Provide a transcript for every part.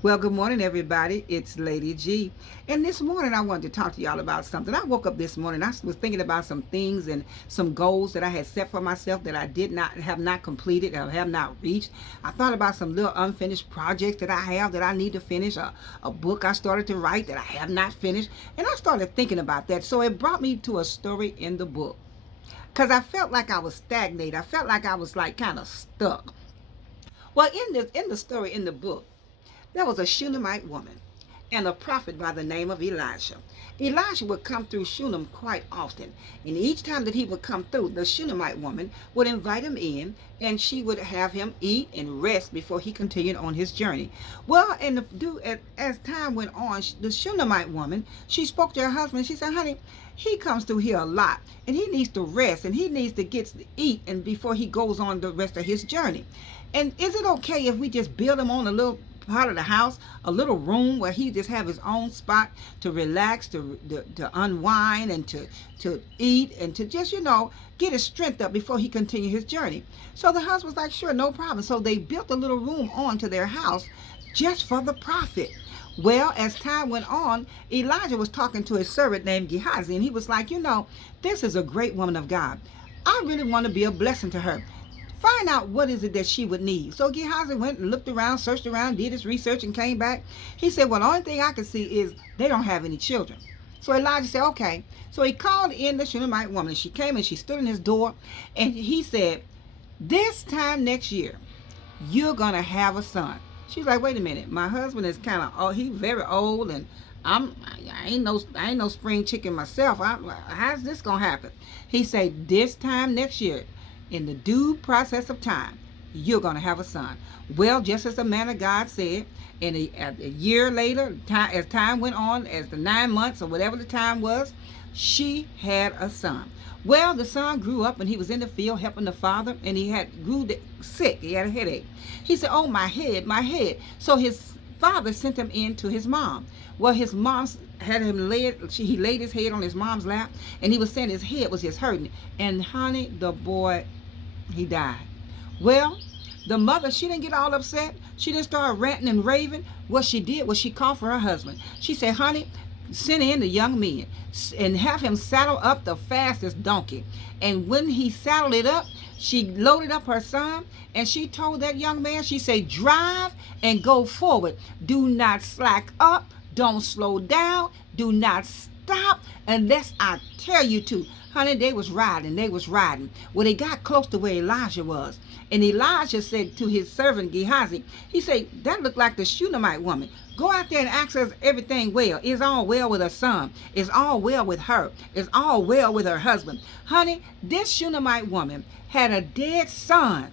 Well, good morning, everybody. It's Lady G. And this morning, I wanted to talk to y'all about something. I woke up this morning, I was thinking about some things and some goals that I had set for myself that I did not have not completed or have not reached. I thought about some little unfinished projects that I have that I need to finish, a book I started to write that I have not finished. And I started thinking about that. So it brought me to a story in the book because I felt like I was stagnated. I felt like I was like kind of stuck. Well, in the story in the book, there was a Shunammite woman and a prophet by the name of Elijah. Elijah would come through Shunem quite often, and each time that he would come through, the Shunammite woman would invite him in, and she would have him eat and rest before he continued on his journey. Well, as time went on, the Shunammite woman, she spoke to her husband. She said, "Honey, he comes through here a lot, and he needs to rest, and he needs to get to eat, and before he goes on the rest of his journey. And is it okay if we just build him on a little part of the house, a little room where he just have his own spot to relax, to unwind, and to eat, and to just get his strength up before he continue his journey?" So the husband was like, "Sure, no problem." So they built a little room onto their house just for the prophet. Well, as time went on, Elijah was talking to his servant named Gehazi, and he was like, "This is a great woman of God. I really want to be a blessing to her. Find out what is it that she would need." So Gehazi went and looked around, searched around, did his research, and came back. He said, "Well, the only thing I can see is they don't have any children." So Elijah said, "Okay." So he called in the Shunammite woman. She came and she stood in his door, and he said, "This time next year, you're gonna have a son." She's like, "Wait a minute, my husband is kind of he's very old, and I ain't no spring chicken myself. How's this gonna happen?" He said, "This time next year, in the due process of time, you're gonna have a son." Well, just as the man of God said, and a year later, as time went on, as the 9 months or whatever the time was, she had a son. Well, the son grew up and he was in the field helping the father, and he grew sick. He had a headache. He said, "Oh, my head, my head." So his father sent him in to his mom. Well, his mom had him he laid his head on his mom's lap, and he was saying his head was just hurting. And honey, the boy, he died. Well, the mother, she didn't get all upset. She didn't start ranting and raving. What she did was she called for her husband. She said, "Honey, send in the young men and have him saddle up the fastest donkey." And when he saddled it up, she loaded up her son, and she told that young man, she said, "Drive and go forward. Do not slack up. Don't slow down. Do not stop unless I tell you to." Honey, they was riding. They was riding. Well, they got close to where Elijah was. And Elijah said to his servant Gehazi, he said, "That looked like the Shunammite woman. Go out there and ask her everything well. Is all well with her son? Is all well with her? Is all well with her husband?" Honey, this Shunammite woman had a dead son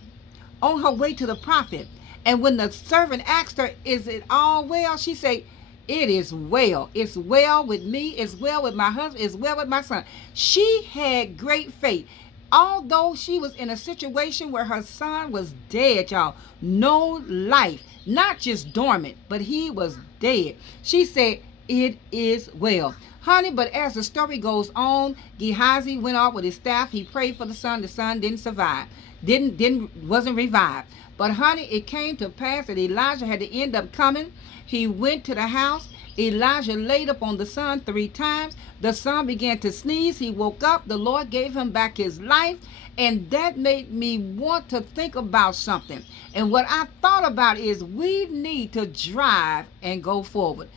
on her way to the prophet. And when the servant asked her, "Is it all well?" she said, "It is well. It's well with me. It's well with my husband. It's well with my son." She had great faith. Although she was in a situation where her son was dead, y'all, no life, not just dormant, but he was dead. She said, "It is well." Honey, but as the story goes on, Gehazi went off with his staff. He prayed for the son. The son didn't survive. Wasn't revived. But honey, it came to pass that Elijah had to end up coming. He went to the house. Elijah laid up on the son 3 times. The son began to sneeze. He woke up. The Lord gave him back his life. And that made me want to think about something. And what I thought about is we need to drive and go forward.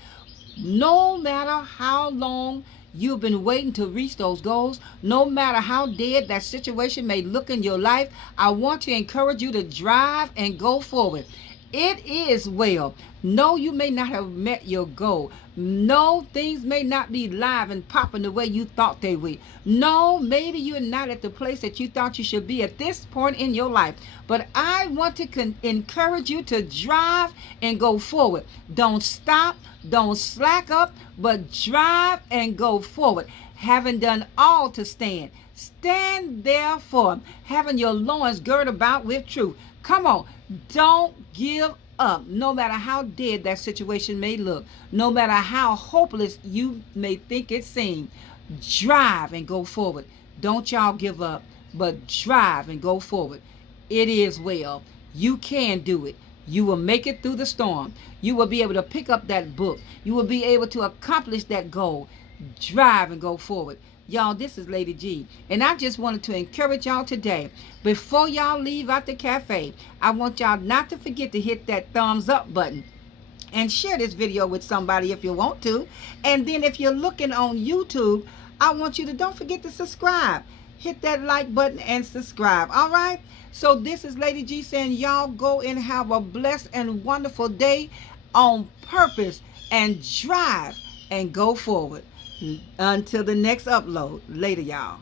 No matter how long you've been waiting to reach those goals, no matter how dead that situation may look in your life, I want to encourage you to drive and go forward. It is well. No, you may not have met your goal. No, things may not be live and popping the way you thought they would. No, maybe you're not at the place that you thought you should be at this point in your life. But I want to encourage you to drive and go forward. Don't stop. Don't slack up, but drive and go forward. Having done all to stand, stand therefore, having your loins girded about with truth. Come on, don't give up, no matter how dead that situation may look, no matter how hopeless you may think it seems. Drive and go forward. Don't y'all give up, but drive and go forward. It is well. You can do it. You will make it through the storm. You will be able to pick up that book. You will be able to accomplish that goal. Drive and go forward. Y'all, this is Lady G, and I just wanted to encourage y'all today. Before y'all leave out the cafe, I want y'all not to forget to hit that thumbs up button and share this video with somebody if you want to. And then if you're looking on YouTube, I want you to don't forget to subscribe. Hit that like button and subscribe. All right? So this is Lady G saying y'all go and have a blessed and wonderful day on purpose and drive and go forward. Until the next upload. Later, y'all.